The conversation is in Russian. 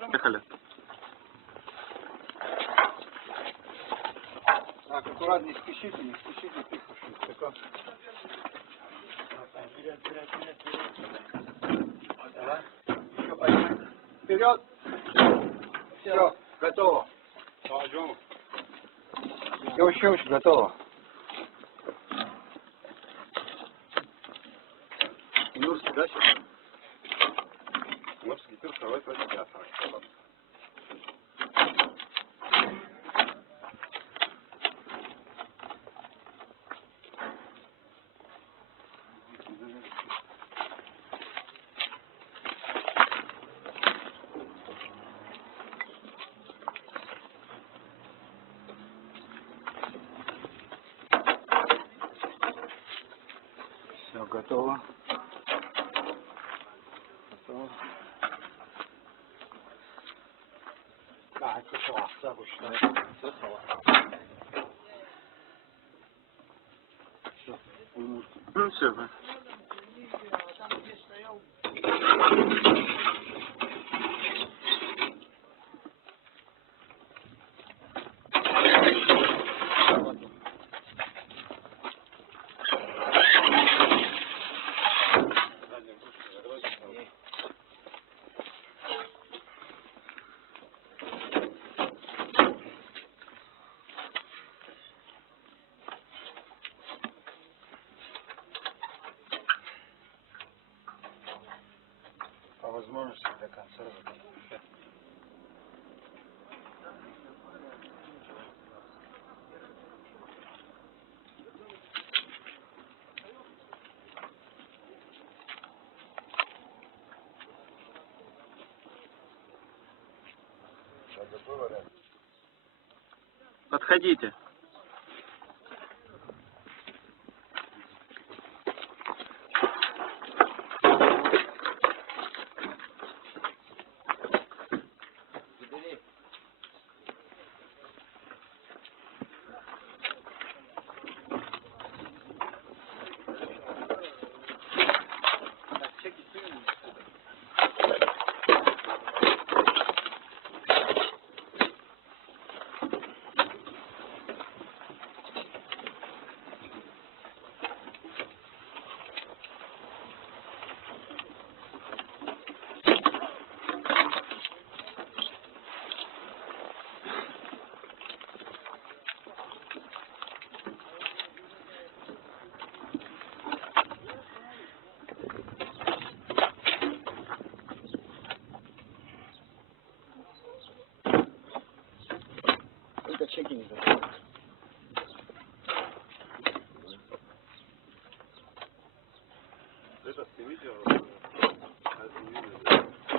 Поехали. Так, аккуратно, не спешите, тихо. Такое. Давай. Еще поднимай. Вперед. Все, готово. Еще готово. Нурский, да, сейчас? Нурский, ты второй, против пятого. Все, готово. Да, это класс, все Ну все, да. по возможности до конца закрыть. Подходите. Только чеки не забывайте. Это ты видел? Это не видел.